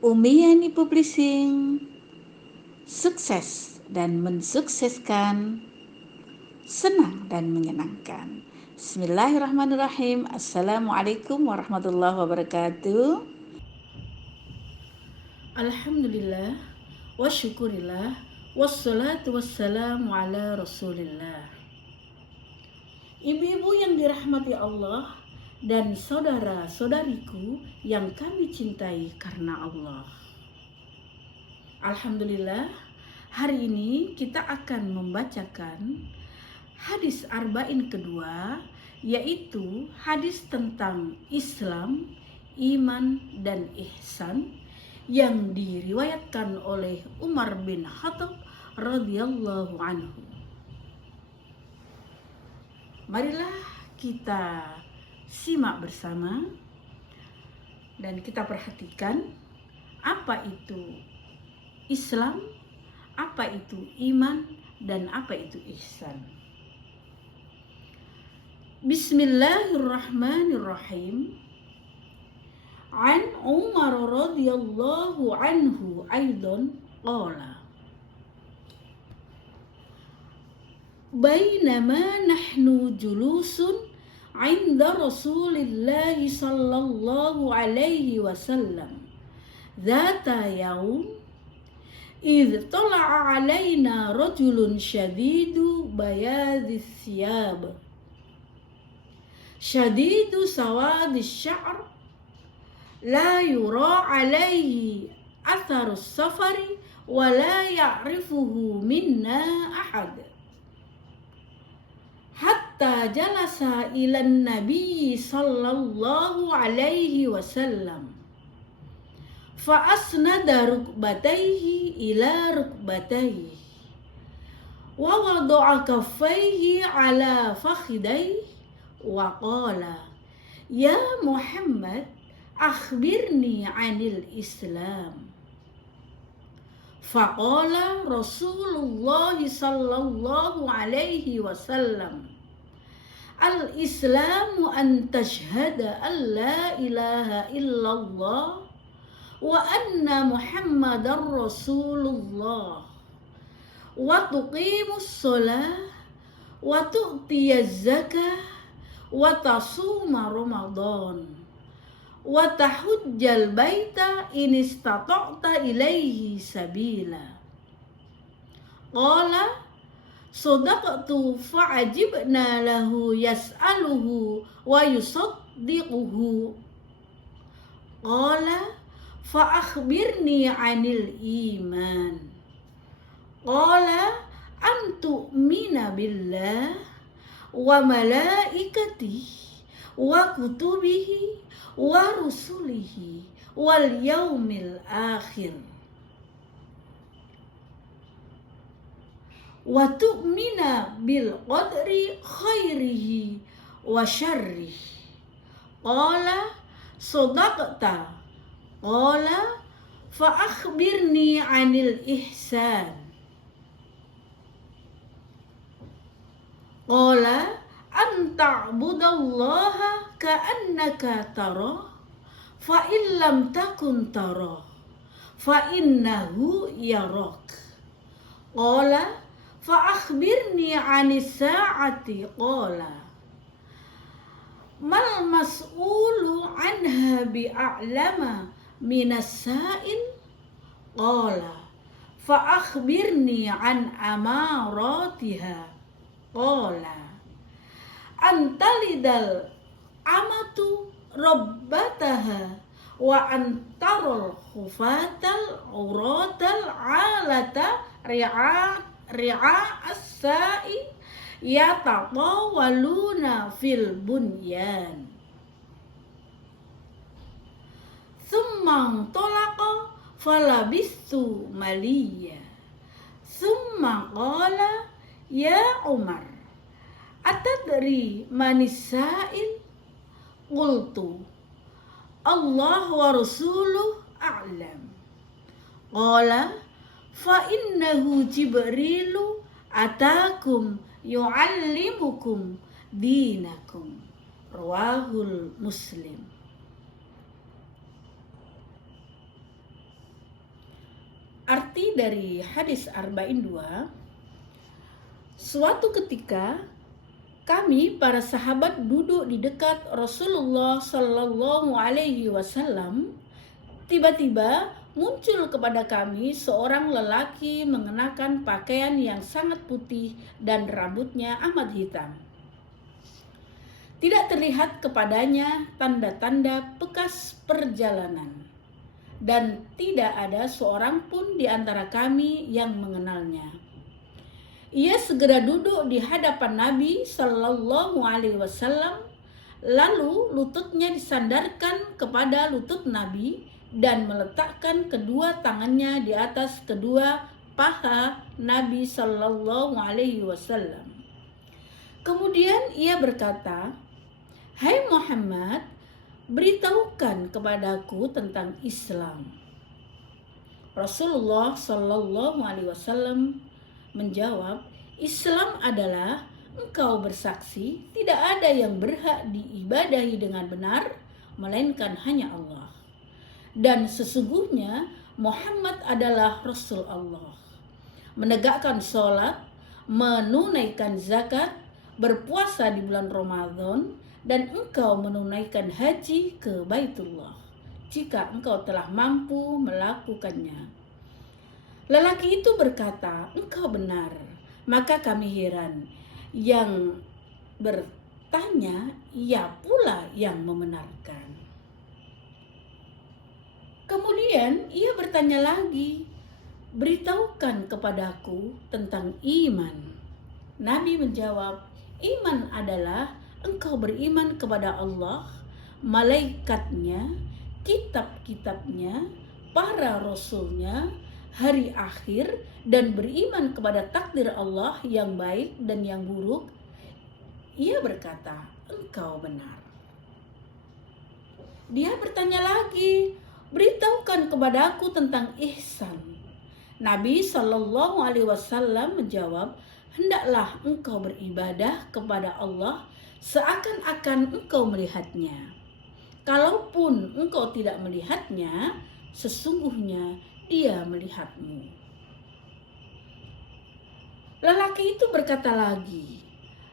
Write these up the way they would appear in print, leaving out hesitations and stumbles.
Umiyani Publishing, sukses dan mensukseskan, senang dan menyenangkan. Bismillahirrahmanirrahim. Assalamualaikum warahmatullahi wabarakatuh. Alhamdulillah, wa syukurillah, wassalatu wassalamu ala rasulillah. Ibu-ibu yang dirahmati Allah dan saudara-saudariku yang kami cintai karena Allah. Alhamdulillah, hari ini kita akan membacakan hadis arba'in kedua, yaitu hadis tentang Islam, iman, dan ihsan yang diriwayatkan oleh Umar bin Khattab radhiyallahu anhu. Marilah kita simak bersama dan kita perhatikan apa itu Islam, apa itu iman, dan apa itu ihsan. Bismillahirrahmanirrahim. An Umar radhiyallahu anhu aidan qala Bainama nahnu julusun 'inda Rasulillah sallallahu alaihi wasallam dzata yaum idh tala'a 'alaina rajulun syadidu bayadhis thiyab syadidu sawadis sya'r la yura 'alaihi atharus safari wa la ya'rifuhu minna ahad hatta jalasa ilan nabi sallallahu alaihi wasallam fa asnada rukbatayhi ila rukbatayhi wa wada'a kaffayhi ala fakhidayhi wa qala ya Muhammad akhbirni 'anil Islam. Faqala Rasulullah sallallahu alaihi wasallam Al-Islamu an tashhada an la ilaha illallah wa anna Muhammadar Rasulullah wa tuqimus shalah wa tu'tiyaz zakah wa tasuma Ramadan wa tahujjal baita in istata'ta ilaihi sabila. Qala sadaqtu fa'ajibna lahu yas'aluhu wa yusaddiquhu. Qala fa'akhbirni 'anil iman. Qala an tu'mina billah wa malaikatihi wa kutubihi wa rusulihi wal yaumil akhir wa tu'mina bil qadri khairihi wa syarrihi. Qala sadaqta. Qala fa akhbirni 'anil ihsan. Qala an ta'budallaha ka'annaka tarah fa in lam takun tarah fa innahu yarak. Qala fa akhbirni 'anis sa'ati. Qala mal mas'ulu 'anha bi'a'lama minas sa'il. Qala fa akhbirni 'an amaratiha. Qala antalidal amatu rabbataha wa antarul khufatal uratal alata ri'a as-sa'i yatatawaluna fil bunyan. Thumma talaqa falabistu maliya. Thumma qala ya Umar atadri manis sa'il? Qultu Allah wa rasuluh a'lam. Qala fa innahu Jibrilu atakum yu'allimukum dinakum. Rawahul Muslim. arti dari hadis Arba'in 2, suatu ketika kami para sahabat duduk di dekat Rasulullah Shallallahu Alaihi Wasallam. Tiba-tiba muncul kepada kami seorang lelaki mengenakan pakaian yang sangat putih dan rambutnya amat hitam. Tidak terlihat kepadanya tanda-tanda bekas perjalanan, dan tidak ada seorang pun di antara kami yang mengenalnya. Ia segera duduk di hadapan Nabi Shallallahu Alaihi Wasallam, lalu lututnya disandarkan kepada lutut Nabi dan meletakkan kedua tangannya di atas kedua paha Nabi Shallallahu Alaihi Wasallam. Kemudian ia berkata, "Hai Muhammad, beritahukan kepadaku tentang Islam." Rasulullah Shallallahu Alaihi Wasallam menjawab, "Islam adalah engkau bersaksi tidak ada yang berhak diibadahi dengan benar melainkan hanya Allah, dan sesungguhnya Muhammad adalah Rasul Allah, menegakkan sholat, menunaikan zakat, berpuasa di bulan Ramadan, dan engkau menunaikan haji ke Baitullah jika engkau telah mampu melakukannya." Lelaki itu berkata, "Engkau benar." Maka kami heran. Yang bertanya, ia pula yang membenarkan. Kemudian ia bertanya lagi, "Beritahukan kepadaku tentang iman." Nabi menjawab, "Iman adalah engkau beriman kepada Allah, malaikatnya, kitab-kitabnya, para rasulnya, hari akhir, dan beriman kepada takdir Allah yang baik dan yang buruk." Ia berkata, "Engkau benar." Dia bertanya lagi, "Beritahukan kepadaku tentang ihsan." Nabi Shallallahu Alaihi Wasallam menjawab, "Hendaklah engkau beribadah kepada Allah seakan-akan engkau melihatnya. Kalaupun engkau tidak melihatnya, sesungguhnya Dia melihatmu." Lelaki itu berkata lagi,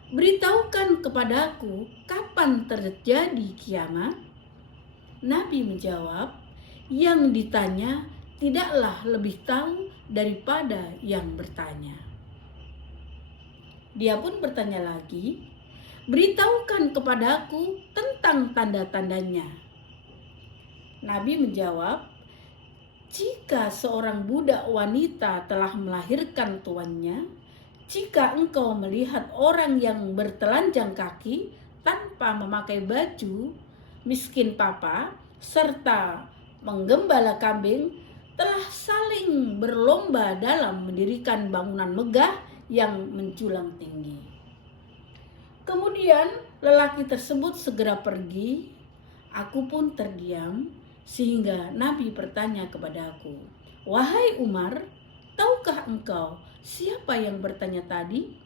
"Beritahukan kepadaku kapan terjadi kiamat." Nabi menjawab, "Yang ditanya tidaklah lebih tahu daripada yang bertanya." Dia pun bertanya lagi, "Beritahukan kepadaku tentang tanda-tandanya." Nabi menjawab, "Jika seorang budak wanita telah melahirkan tuannya, jika engkau melihat orang yang bertelanjang kaki tanpa memakai baju, miskin papa, serta menggembala kambing, telah saling berlomba dalam mendirikan bangunan megah yang menjulang tinggi." Kemudian lelaki tersebut segera pergi. Aku pun terdiam sehingga Nabi bertanya kepadaku, "Wahai Umar, tahukah engkau siapa yang bertanya tadi?"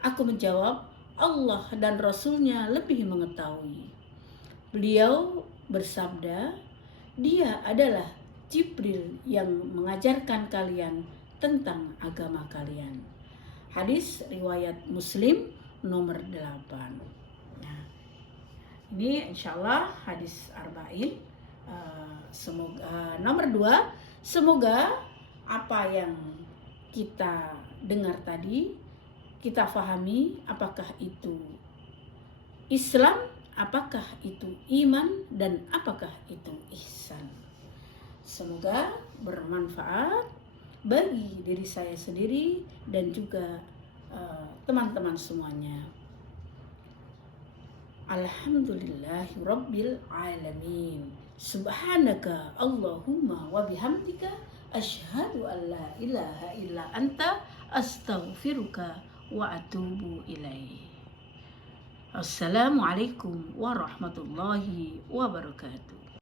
Aku menjawab, "Allah dan Rasulnya lebih mengetahui." Beliau bersabda, "Dia adalah Jibril yang mengajarkan kalian tentang agama kalian." Hadis riwayat Muslim nomor 8. Nah, ini insyaallah hadis arba'in. Semoga nomor 2, semoga apa yang kita dengar tadi kita fahami, apakah itu Islam, apakah itu iman, dan apakah itu ihsan. Semoga bermanfaat bagi diri saya sendiri dan juga teman-teman semuanya. Alhamdulillahi Rabbil Alamin. Subhanaka Allahumma wa bihamdika asyhadu an la ilaha illa anta astaghfiruka wa atubu ilaih. Assalamualaikum warahmatullahi wabarakatuh.